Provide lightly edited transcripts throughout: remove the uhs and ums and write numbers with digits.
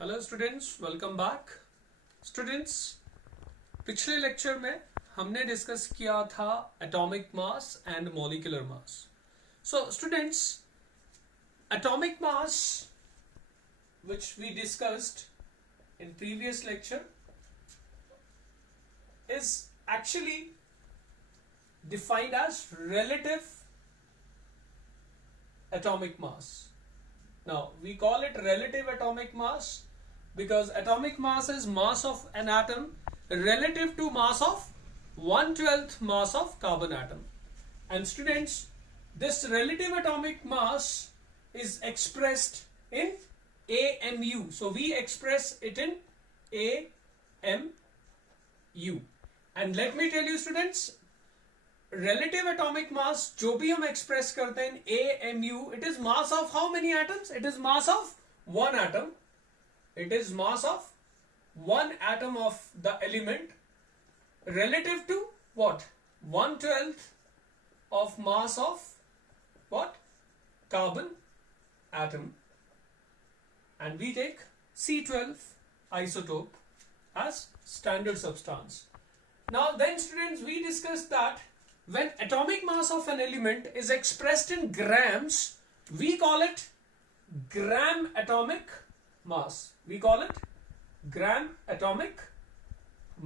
Hello students, welcome back. Students, पिछले lecture में हमने डिस्कस किया था atomic mass and molecular mass. So students, atomic mass which we discussed in previous lecture is actually defined as relative atomic mass. Now we call it relative atomic mass because atomic mass is mass of an atom relative to mass of 1/12 mass of carbon atom. And students, this relative atomic mass is expressed in AMU. So we express it in AMU. And let me tell you students, relative atomic mass जो भी हम express करते हैं in AMU, it is mass of how many atoms? It is mass of one atom. It is mass of one atom of the element relative to what? 1/12 of mass of what? Carbon atom. And we take C12 isotope as standard substance. Now then students, we discussed that when atomic mass of an element is expressed in grams, we call it gram atomic mass. We call it gram atomic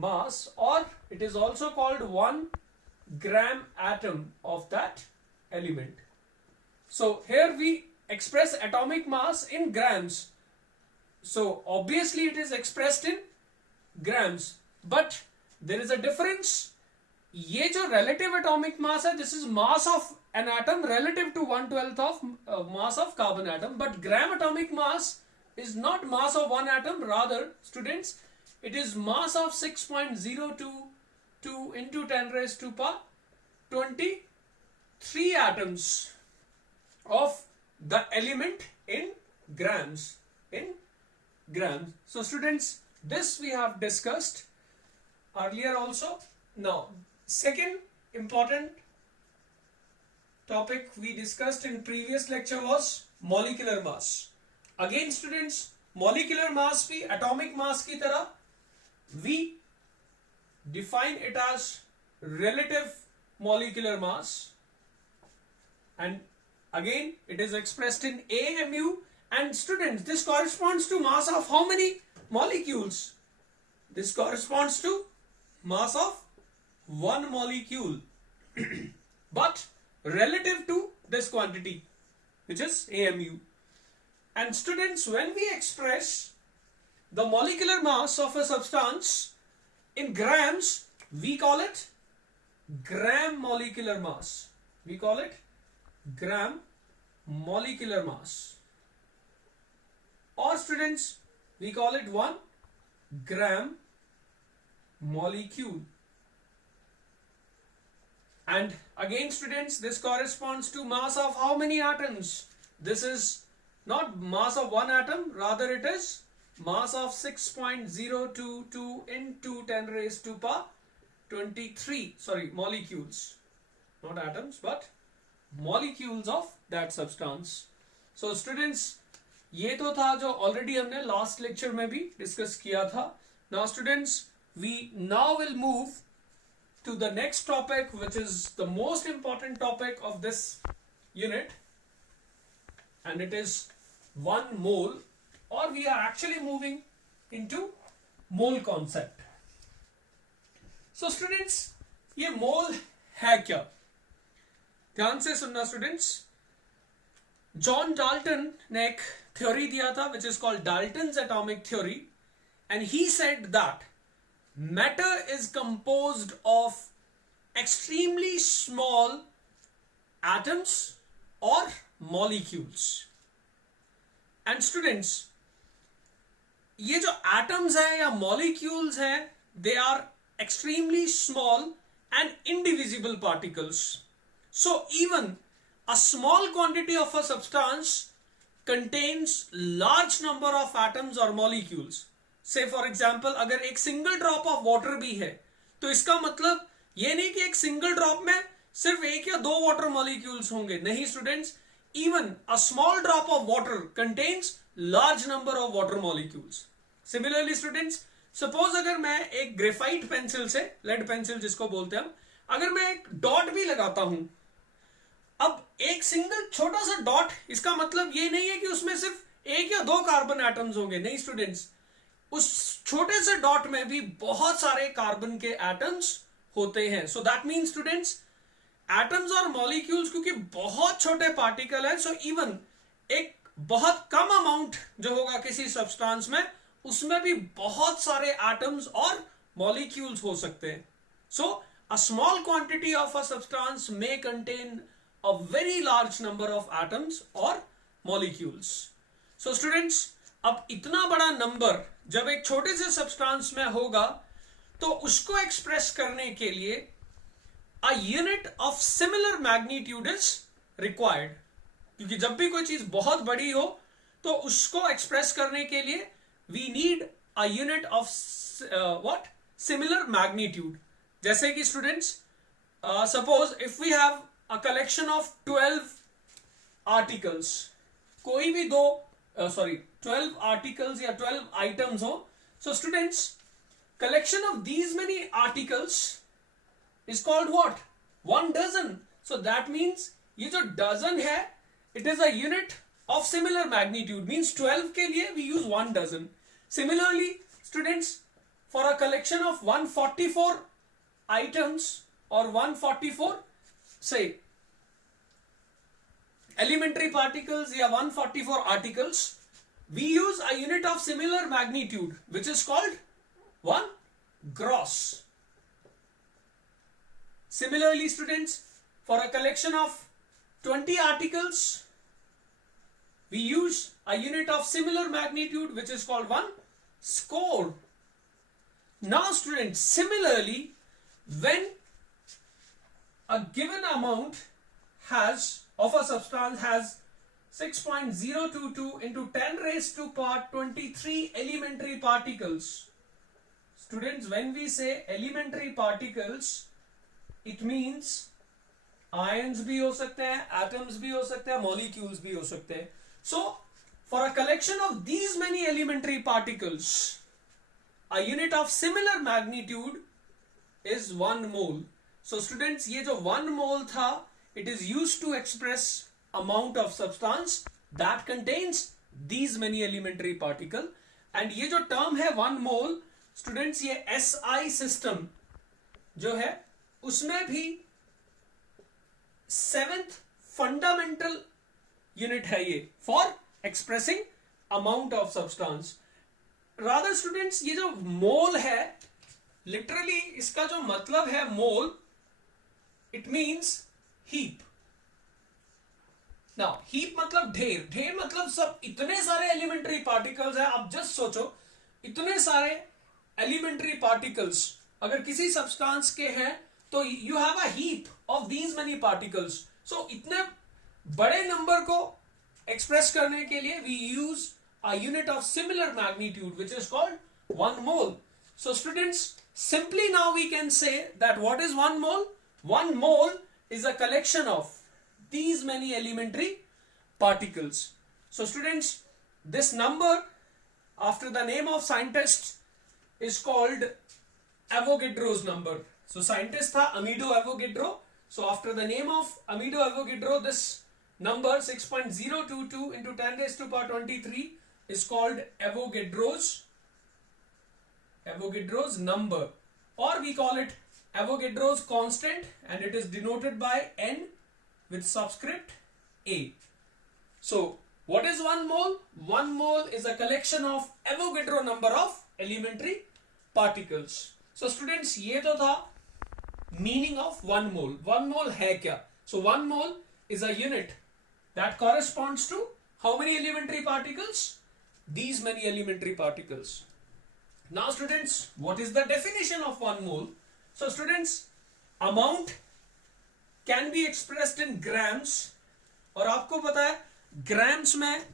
mass, or it is also called 1 gram atom of that element. So here we express atomic mass in grams. So obviously it is expressed in grams, but there is a difference. ये जो relative atomic mass है, this is mass of an atom relative to 1/12 of mass of carbon atom. But gram atomic mass is not mass of one atom. Rather, students, it is mass of 6.022 into 10 raised to power 23 atoms of the element in grams. In grams. So students, this we have discussed earlier also. Now, second important topic we discussed in previous lecture was molecular mass. Again students, molecular mass भी atomic mass की तरह we define it as relative molecular mass, and again it is expressed in AMU. And students, this corresponds to mass of how many molecules? This corresponds to mass of one molecule but relative to this quantity, which is AMU. And students, when we express the molecular mass of a substance in grams, we call it gram molecular mass. We call it gram molecular mass. Or students, we call it 1 gram molecule. And again students, this corresponds to mass of how many atoms? This is not mass of one atom, rather it is mass of 6.022 into 10 raised to power 23 molecules, not atoms but molecules of that substance. So students, ये तो था जो already हमने last lecture में भी discuss किया था. Now students, we now will move to the next topic, which is the most important topic of this unit, and it is 1 mole, or we are actually moving into mole concept. So students, ये mole है क्या? ध्यान से सुनना students. John Dalton ने एक theory दिया था which is called Dalton's atomic theory, and he said that matter is composed of extremely small atoms or molecules. And students, ये जो atoms है या molecules है, they are extremely small and indivisible particles. So even a small quantity of a substance contains large number of atoms or molecules. से for example अगर एक single drop of water भी है, तो इसका मतलब ये नहीं कि एक सिंगल ड्रॉप में सिर्फ 1 या 2 वाटर मॉलिक्यूल्स होंगे. नहीं students, even a small drop of water contains large number of water molecules. Similarly students, suppose अगर मैं एक ग्रेफाइट पेंसिल से, लेड पेंसिल जिसको बोलते हैं हम, अगर मैं एक डॉट भी लगाता हूं, अब एक सिंगल छोटा सा डॉट, इसका मतलब ये नहीं है कि उसमें सिर्फ एक या दो कार्बन एटम्स होंगे, नहीं स्टूडेंट्स, उस छोटे से डॉट में भी बहुत सारे कार्बन के एटम्स होते हैं. So that mean students, atoms और मॉलिक्यूल्स क्योंकि बहुत छोटे पार्टिकल है, सो इवन एक बहुत कम अमाउंट जो होगा किसी सब्सटेंस में, उसमें भी बहुत सारे एटम्स और मॉलिक्यूल्स हो सकते हैं. So a small quantity of a substance may contain a very large number of atoms or molecules. So students, अब इतना बड़ा नंबर जब एक छोटे से सब्सटेंस में होगा तो उसको एक्सप्रेस करने के लिए a unit of similar magnitude is required. क्योंकि जब भी कोई चीज बहुत बड़ी हो तो उसको एक्सप्रेस करने के लिए we need a unit of what? Similar magnitude. जैसे कि students, suppose if we have a collection of 12 articles, कोई भी 12 articles या 12 items हो, so students, collection of these many articles is called what? One dozen. So that means ये जो dozen है, it is a unit of similar magnitude, means 12 के लिए we use one dozen. Similarly students, for a collection of 144 items or 144 say elementary particles या 144 articles, we use a unit of similar magnitude which is called 1 gross. Similarly students, for a collection of 20 articles, we use a unit of similar magnitude which is called 1 score. Now students, similarly, when a given amount of a substance has 6.022 into 10 raised to power 23 elementary particles. Students, when we say elementary particles, it means ions भी हो सकते हैं, atoms भी हो सकते हैं, molecules भी हो सकते हैं. So, for a collection of these many elementary particles, a unit of similar magnitude is 1 mole. So students, ये जो 1 mole था, it is used to express amount of substance that contains these many elementary particle. And ये जो term है 1 mole, students, ये SI system जो है उसमें भी 7th fundamental unit है ये for expressing amount of substance. Rather students, ये जो mole है, literally इसका जो मतलब है mole, it means heap. Now heap मतलब ढेर, ढेर मतलब सब इतने सारे elementary particles है. आप just सोचो, इतने सारे elementary particles अगर किसी substance के हैं तो you have a heap of these many particles. So इतने बड़े number को express करने के लिए we use a unit of similar magnitude which is called 1 mole. So students, simply now we can say that what is 1 mole? 1 mole is a collection of these many elementary particles. So students, this number after the name of scientist is called Avogadro's number. So scientist tha Amedeo Avogadro. So after the name of Amedeo Avogadro, this number 6.022 into 10 raised to power 23 is called Avogadro's number, or we call it Avogadro's constant, and it is denoted by N with subscript A. So what is 1 mole? 1 mole is a collection of Avogadro number of elementary particles. So students, ये तो था meaning of 1 mole. 1 mole है क्या? So 1 mole is a unit that corresponds to how many elementary particles? These many elementary particles. Now students, what is the definition of 1 mole? So students, amount can be expressed in grams, और आपको पता है grams में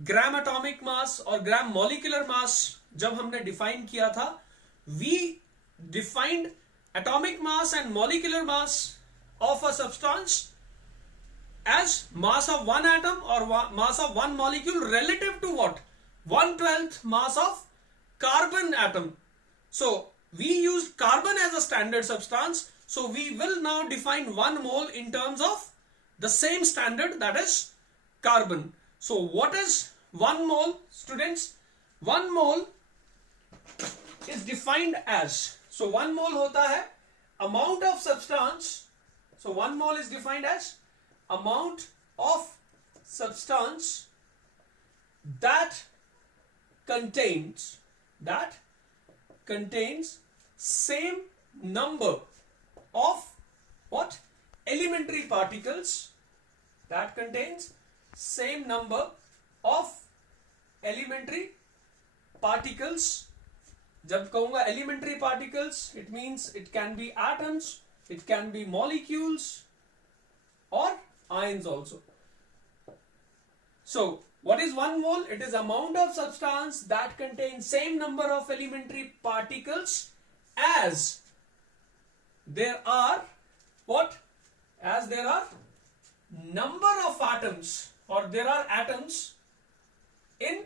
ग्राम atomic mass और gram molecular मास जब हमने define किया था, we defined atomic mass and molecular mass of a substance as mass of one atom or mass of one molecule relative to what? 1/12 mass of carbon atom. So we used carbon as a standard substance. So we will now define 1 mole in terms of the same standard, that is carbon. So what is 1 mole, students? 1 mole is defined as, so 1 mole hota hai amount of substance. So 1 mole is defined as amount of substance that contains same number of what? Elementary particles. That contains same number of elementary particles. जब कहूंगा elementary particles, it means it can be atoms, it can be molecules or ions also. So what is 1 mole? It is amount of substance that contains same number of elementary particles as there are what? As there are number of atoms, or there are atoms in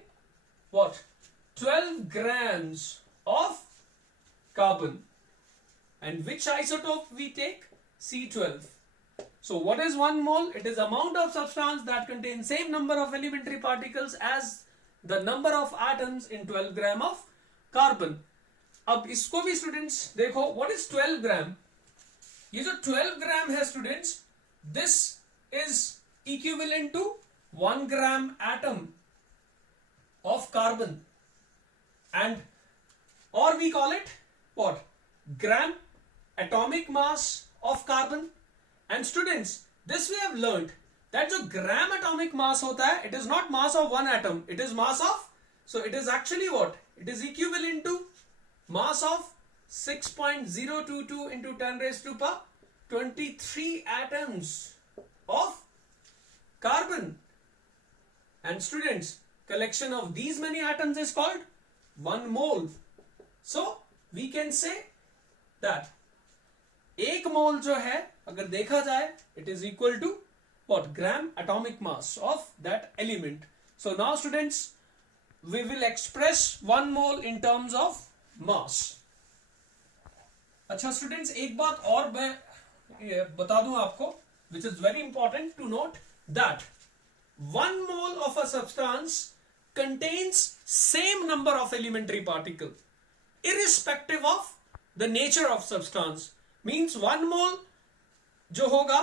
what? 12 grams of carbon. And which isotope we take? C12. So what is 1 mole? It is amount of substance that contains same number of elementary particles as the number of atoms in 12 gram of carbon. अब इसको भी students देखो, what is 12 gram? ये जो 12 gram है students, this is equivalent to 1 gram atom of carbon, and or we call it what? Gram atomic mass of carbon. And students, this we have learned that जो gram atomic mass होता है, it is not mass of one atom, it is mass of, so it is actually what? It is equivalent to mass of 6.022 into 10 raised to power 23 atoms of carbon. And students, collection of these many atoms is called 1 mole. So we can say that एक मोल जो है अगर देखा जाए, it is equal to what? Gram atomic mass of that element. So now students, we will express 1 mole in terms of mass. अच्छा students, एक बात और मैं बता दूं आपको, which is very important to note, that 1 mole of a substance contains same number of elementary particles irrespective of the nature of substance. Means 1 mole जो होगा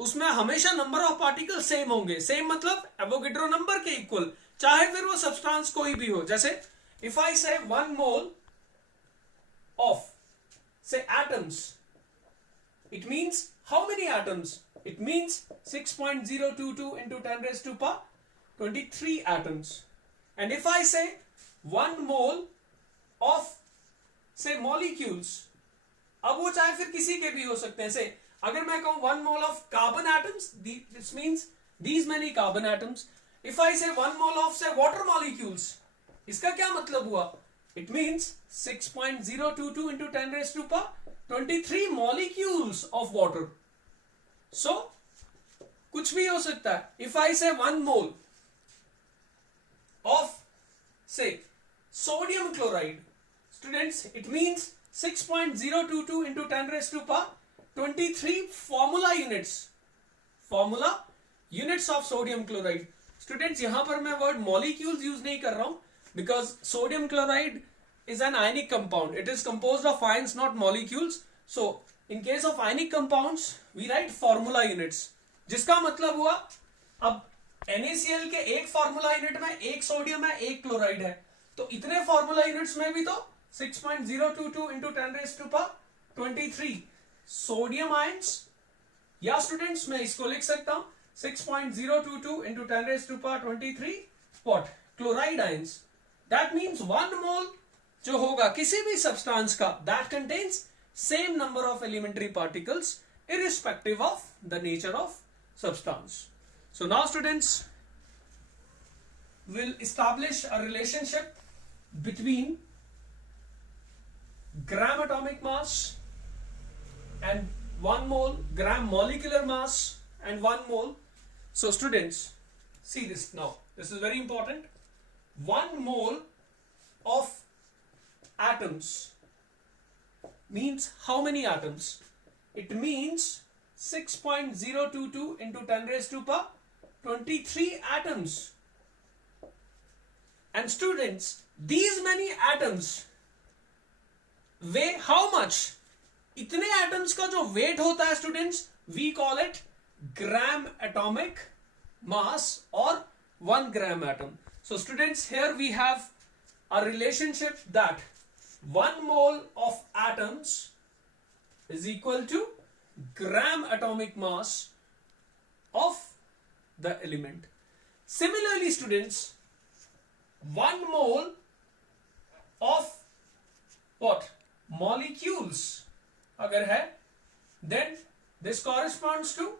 उसमें हमेशा नंबर ऑफ पार्टिकल सेम होंगे. सेम मतलब एवोगेड्रो नंबर के equal, चाहे फिर वो सब्सटेंस कोई भी हो. जैसे इफ आई से 1 मोल ऑफ से atoms, it means how many atoms? It means 6.022 into 10 raised to power 23 atoms. And if I say 1 mole of say molecules, अब वो चाहे फिर किसी के भी हो सकते हैं. से अगर मैं कहूं 1 mole of carbon atoms, this means these many carbon atoms. If I say 1 mole of say water molecules, इसका क्या मतलब हुआ? It means 6.022 into 10 raised to power 23 molecules of water. So कुछ भी हो सकता है. If I say 1 mole of say sodium chloride, students, it means 6.022 into 10 raised to power 23 formula units of sodium chloride. Students, यहां पर मैं word molecules use नहीं कर रहा हूं, because sodium chloride is an ionic compound. It is composed of ions, not molecules. So in case of ionic compounds we write formula units, जिसका मतलब हुआ अब NaCl के एक formula unit में एक सोडियम है, एक क्लोराइड है, तो इतने formula units में भी तो 6.022 into 10 raised to power 23 sodium ions, या स्टूडेंट्स मैं इसको लिख सकता हूं 6.022 into 10 raised to power 23 what? Chloride ions. That means 1 mole जो होगा किसी भी सब्सटेंस का, that contains same number of elementary particles irrespective of the nature of substance. So now students, will establish a relationship between gram atomic mass and 1 mole gram molecular mass and 1 mole So students, see this now. This is very important. 1 mole of atoms means how many atoms? It means 6.022 into 10 raised to power 23 atoms. And students, these many atoms weigh how much? इतने atoms का जो weight होता है students, we call it gram atomic mass or 1 gram atom. So students, here we have a relationship that 1 mole of atoms is equal to gram atomic mass of the element. Similarly students, 1 mole of what? Molecules अगर है, then this corresponds to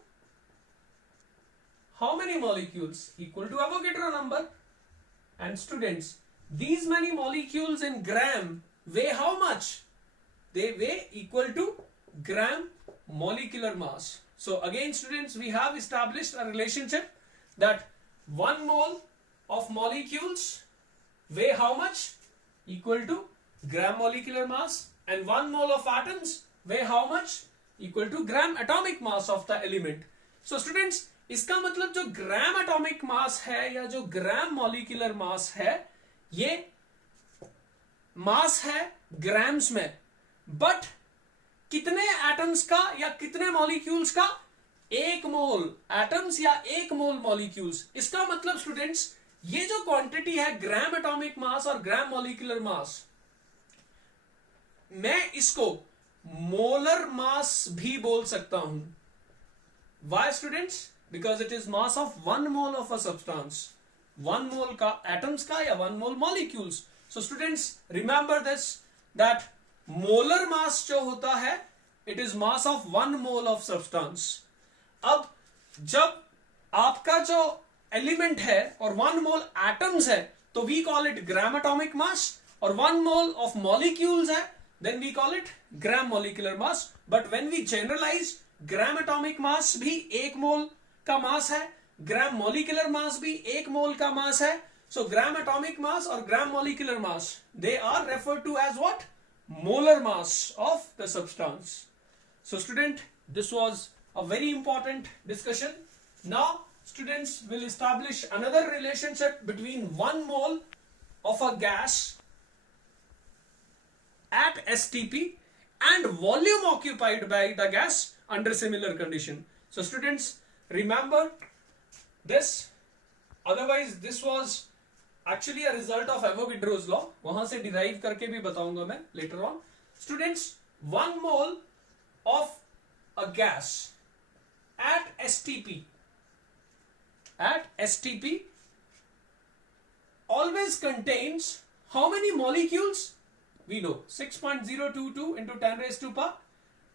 how many molecules? Equal to Avogadro number. And students, these many molecules in gram weigh how much? They weigh equal to gram molecular mass. So again students, we have established a relationship that 1 mole of molecules weigh how much? Equal to gram molecular mass. And 1 mole of atoms weigh how much? Equal to gram atomic mass of the element. So students, इसका मतलब जो ग्राम atomic मास है या जो ग्राम molecular मास है, ये मास है grams में, बट कितने एटम्स का या कितने मॉलिक्यूल्स का? 1 मोल एटम्स या 1 मोल मॉलिक्यूल्स. इसका मतलब स्टूडेंट्स, ये जो क्वांटिटी है ग्राम एटॉमिक मास और ग्राम मॉलिक्यूलर मास, मैं इसको मोलर मास भी बोल सकता हूं. Why students? Because it is mass of 1 mole of a substance. 1 mole का atoms का या 1 mole molecules. So students, remember this, that molar mass जो होता है, it is mass of 1 mole of substance. अब जब आपका जो element है और 1 mole atoms है, तो we call it gram atomic mass, और 1 mole of molecules है, then we call it gram molecular mass. But when we generalize, gram atomic मास भी 1 मोल का मास है, ग्राम मॉलिक्यूलर मास भी 1 मोल का मास है. सो ग्राम एटॉमिक मास और gram molecular mass, they are referred to as what? Molar mass of the substance. So student, this was a very important discussion. Now students will establish another relationship between 1 mole of a gas at STP and volume occupied by the gas under similar condition. So students, remember this. Otherwise this was actually a result of Avogadro's law. वहां से derive करके भी बताऊंगा मैं later on. Students, 1 mole of a gas at STP always contains how many molecules? We know 6.022 into 10 raised to power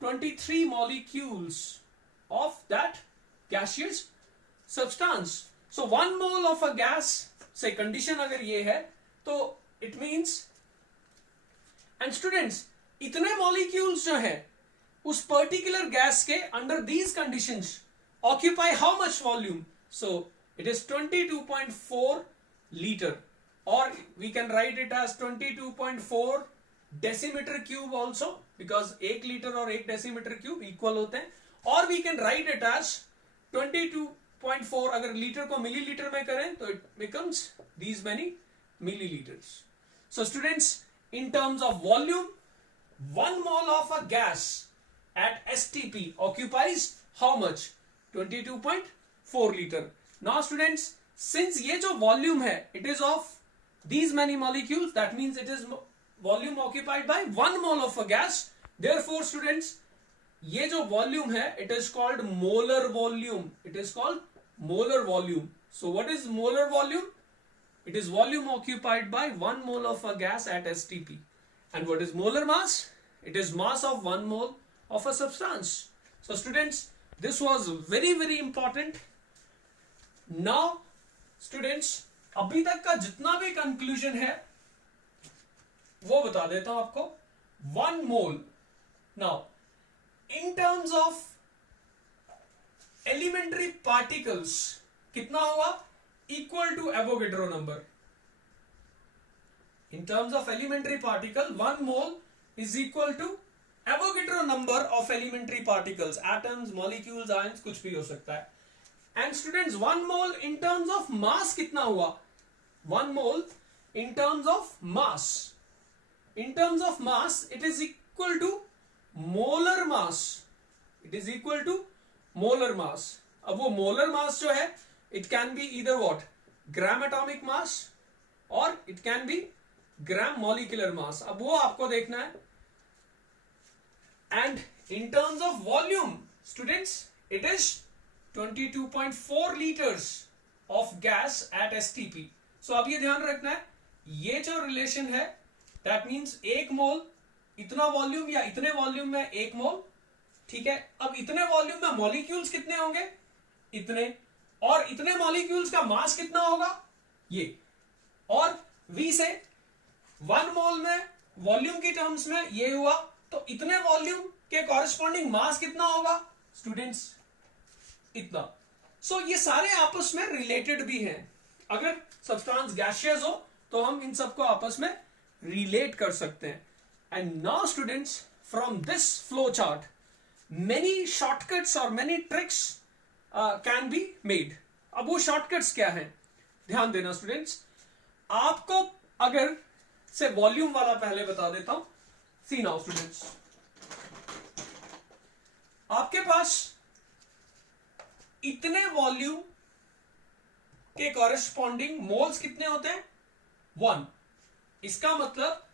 23 molecules of that gaseous substance. So 1 mole of a gas, say condition अगर ये है, तो it means, and students, इतने molecules जो है उस particular gas के under these conditions occupy how much volume? So it is 22.4 liter, or we can write it as 22.4 decimetre cube also, because 1 litre और 1 डेसीमीटर क्यूब इक्वल होते हैं. और we can write it as 22.4. अगर litre को millilitre में करें तो it becomes these many millilitres. So students, in terms of volume, 1 mole of a gas at STP occupies how much? 22.4 litre. Now students, since ये जो volume है, it is of these many molecules, that means it is volume occupied by 1 mole of a gas. Therefore students, ये जो volume है, it is called molar volume. It is called molar volume. So what is molar volume? It is volume occupied by 1 mole of a gas at STP. And what is molar mass? It is mass of 1 mole of a substance. So students, this was very very important. Now students, अभी तक का जितना भी conclusion है वो बता देता हूं आपको. 1 mole. Now in terms of elementary particles, कितना हुआ, equal to Avogadro number. In terms of elementary particle, 1 mole is equal to Avogadro number of elementary particles, atoms, molecules, ions, कुछ भी हो सकता है. And students, 1 mole in terms of mass कितना हुआ? 1 mole in terms of mass. In terms of mass, it is equal to molar mass. It is equal to molar mass. अब वो molar mass जो है, it can be either what? Gram atomic mass or it can be gram molecular mass. अब वो आपको देखना है. And in terms of volume students, it is 22.4 litres of gas at STP. So अब ये ध्यान रखना है, ये जो रिलेशन है दैट मींस 1 मोल इतना वॉल्यूम या इतने वॉल्यूम में 1 मोल. ठीक है, अब इतने वॉल्यूम में मॉलिक्यूल्स कितने होंगे, इतने, और इतने मॉलिक्यूल्स का मास कितना होगा, ये. और V से 1 मोल में वॉल्यूम की टर्म्स में ये हुआ, तो इतने वॉल्यूम के कॉरेस्पॉन्डिंग मास कितना होगा स्टूडेंट्स, इतना. सो ये सारे आपस में रिलेटेड भी हैं. अगर सब्सटेंस गैसियस हो तो हम इन सबको आपस में रिलेट कर सकते हैं. And now students, from this flow chart many shortcuts और many tricks can be made. अब वो शॉर्टकट्स क्या हैं, ध्यान देना स्टूडेंट्स. आपको अगर से वॉल्यूम वाला पहले बता देता हूं. सी नाउ स्टूडेंट्स, आपके पास इतने वॉल्यूम के कॉरेस्पॉन्डिंग मोल्स कितने होते हैं, 1. इसका मतलब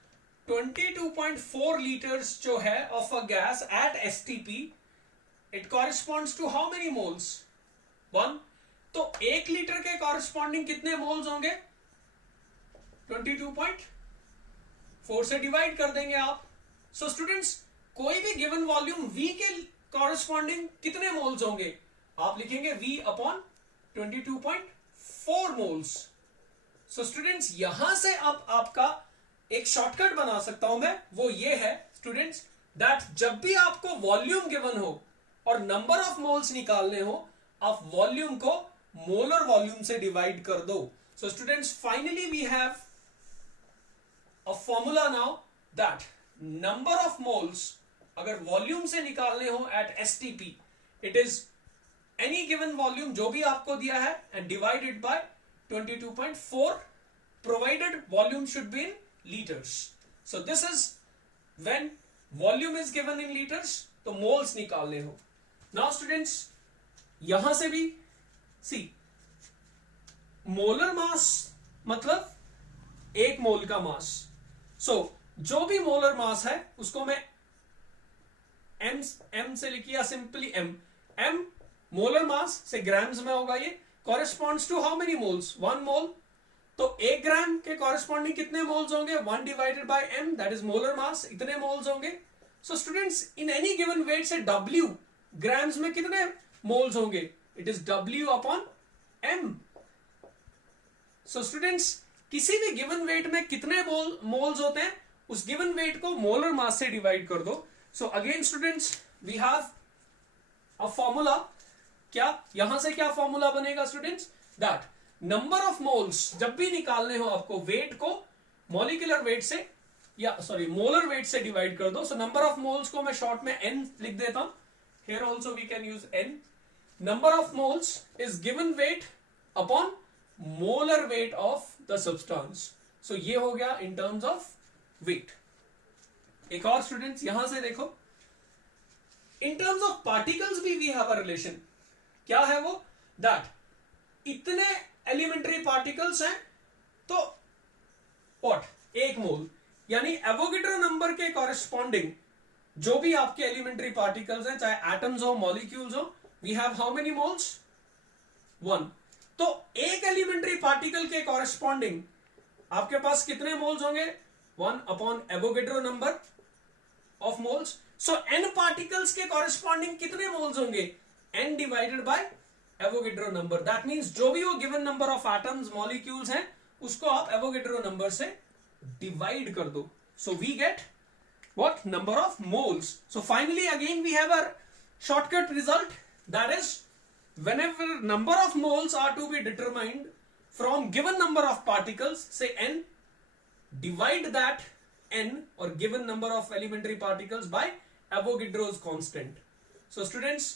22.4 लीटर्स जो है of a gas at STP, it corresponds to how many moles, 1. तो 1 लीटर के कॉरेस्पॉन्डिंग कितने मोल्स होंगे, 22.4 से डिवाइड कर देंगे आप. सो स्टूडेंट्स, कोई भी गिवन वॉल्यूम V के कॉरेस्पॉन्डिंग कितने मोल्स होंगे, आप लिखेंगे V upon 22.4 moles. So students, यहां से अब आपका एक शॉर्टकट बना सकता हूं मैं, वो ये है स्टूडेंट्स, दैट जब भी आपको वॉल्यूम गिवन हो और नंबर ऑफ मोल्स निकालने हो, आप वॉल्यूम को मोलर वॉल्यूम से डिवाइड कर दो. So students, finally we have a formula now that number of moles अगर वॉल्यूम से निकालने हो at STP, it is any given volume जो भी आपको दिया है and divided by 22.4 provided volume should be in liters. So this is when volume is given in liters तो moles निकालने हो. Now students, यहां से भी see मोलर मास मतलब 1 मोल का मास. सो जो भी मोलर मास है उसको मैं m से लिखिए या सिंपली m मोलर मास से ग्राम्स में होगा. ये corresponds to how many moles, 1 mole. तो 1 ग्राम के कॉरेस्पॉन्डिंग कितने मोल्स होंगे, 1 divided by m, that is molar mass, इतने मोल्स होंगे. So students, in any given weight से W ग्राम्स में कितने मोल्स होंगे, it is W upon m. So students, किसी भी गिवन वेट में कितने मोल्स होते हैं, उस गिवन वेट को मोलर मास से डिवाइड कर दो. So again students, we have a formula. क्या यहां से क्या फॉर्मूला बनेगा students, that number of moles जब भी निकालने हो आपको वेट को मॉलिक्यूलर वेट से या सॉरी मोलर वेट से डिवाइड कर दो. सो नंबर ऑफ मोल्स को मैं शॉर्ट में n लिख देता हूं. Here also we can use n. Number of moles is given weight upon molar weight of the substance. So ये हो गया इन टर्म्स ऑफ वेट. एक और स्टूडेंट्स यहां से देखो, इन टर्म्स ऑफ पार्टिकल्स भी वी हैव अ रिलेशन. क्या है वो, दैट इतने एलिमेंट्री पार्टिकल्स हैं तो व्हाट, 1 मोल, यानी एवोगेड्रो नंबर के कॉरेस्पॉन्डिंग जो भी आपके एलिमेंट्री पार्टिकल्स हैं, चाहे एटम्स हो मॉलिक्यूल्स हो, we have how many moles, 1. तो एक एलिमेंट्री पार्टिकल के कॉरेस्पॉन्डिंग आपके पास कितने मोल्स होंगे, 1 upon Avogadro number of moles. So n particles के कॉरेस्पॉन्डिंग कितने मोल्स होंगे, n divided by Avogadro number. That means जो भी वो given number of atoms molecules हैं उसको आप एवोगेड्रो नंबर से डिवाइड कर दो. So we get what, number of moles. So finally again we have a shortcut result, that is whenever number of moles are to be determined from given number of particles, say n, divide that n or given number of elementary particles by Avogadro's constant. So students,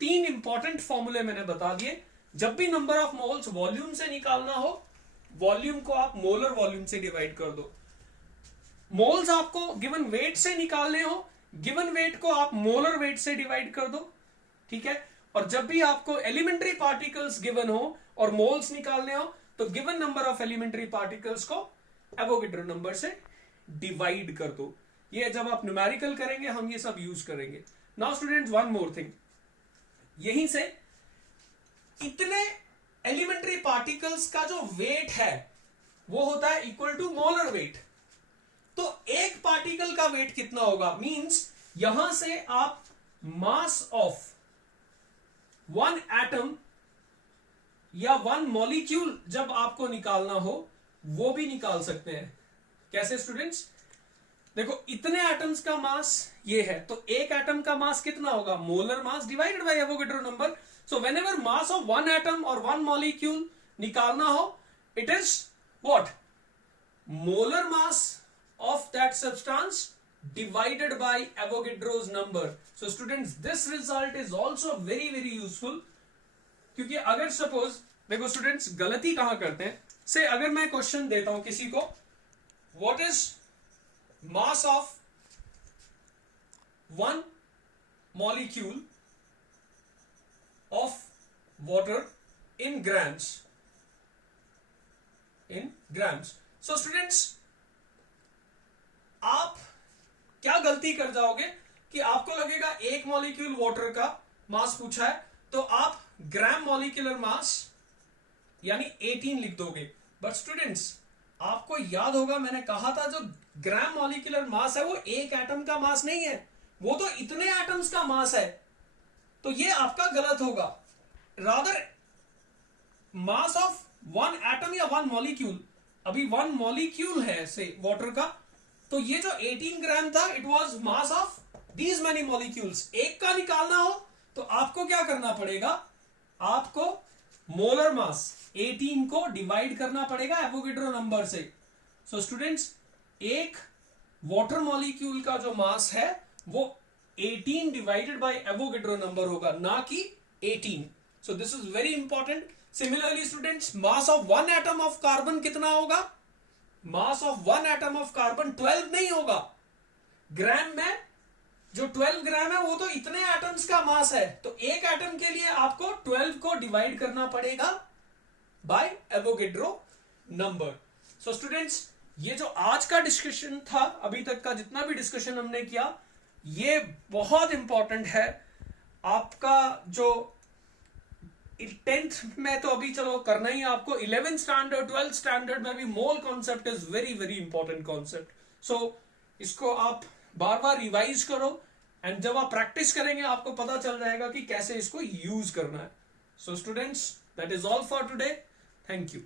3 important फॉर्मूले मैंने बता दिए. जब भी number of moles volume से निकालना हो, volume को आप मोलर वॉल्यूम से डिवाइड कर दो. मोल्स आपको गिवन वेट से निकालने हो, गिवन वेट को आप मोलर वेट से डिवाइड कर दो. ठीक है. और जब भी आपको एलिमेंट्री पार्टिकल्स गिवन हो और मोल्स निकालने हो, तो given number of elementary particles को एवोगेड्रो नंबर से डिवाइड कर दो. ये जब आप न्यूमेरिकल करेंगे हम ये सब यूज करेंगे. Now students, one more thing, यहीं से इतने एलिमेंट्री पार्टिकल्स का जो वेट है वो होता है इक्वल टू मोलर वेट. तो एक पार्टिकल का वेट कितना होगा, मींस यहां से आप मास ऑफ वन एटम या वन मॉलिक्यूल जब आपको निकालना हो वो भी निकाल सकते हैं. कैसे स्टूडेंट्स? देखो, इतने एटम्स का मास ये है, तो एक एटम का मास कितना होगा, molar mass divided by Avogadro number. So whenever mass of one atom और वन मॉलिक्यूल निकालना हो, it is what, molar mass of that substance divided by Avogadro's number. So students, this result is also very very useful. क्योंकि अगर suppose, देखो students, गलती कहां करते हैं, से अगर मैं क्वेश्चन देता हूं किसी को, what is mass of one molecule of water in grams, so students, आप क्या गलती कर जाओगे कि आपको लगेगा एक मॉलिक्यूल वाटर का मास पूछा है तो आप ग्राम मॉलिक्यूलर मास यानी 18 लिख दोगे. बट स्टूडेंट्स, आपको याद होगा मैंने कहा था जो ग्राम मॉलिक्यूलर मास है वो एक एटम का मास नहीं है, वो तो इतने एटम्स का मास है. तो ये आपका गलत होगा. Rather mass of one atom या वन मॉलिक्यूल, अभी वन मॉलिक्यूल है से वाटर का, तो ये जो 18 ग्राम था, it was mass of these many molecules. एक का निकालना हो तो आपको क्या करना पड़ेगा, आपको मोलर मास 18 को डिवाइड करना पड़ेगा एवोगेड्रो नंबर से. सो स्टूडेंट्स, एक वाटर मॉलिक्यूल का जो मास है वो 18 डिवाइडेड बाय एवोगेड्रो नंबर होगा, ना कि 18. So this is very important. Similarly students, mass of one atom of carbon कितना होगा, mass of one atom of carbon 12 नहीं होगा. ग्राम में जो 12 ग्राम है वो तो इतने एटम्स का मास है, तो एक एटम के लिए आपको 12 को डिवाइड करना पड़ेगा by Avogadro number. So students, ये जो आज का डिस्कशन था, अभी तक का जितना भी डिस्कशन हमने किया, ये बहुत इंपॉर्टेंट है. आपका जो 10th में तो अभी चलो करना ही आपको, 11th स्टैंडर्ड 12th स्टैंडर्ड में भी mole concept is very very important concept. So इसको आप बार बार रिवाइज करो, एंड जब आप प्रैक्टिस करेंगे आपको पता चल जाएगा कि कैसे इसको यूज करना है. So students, that is all for today. Thank you.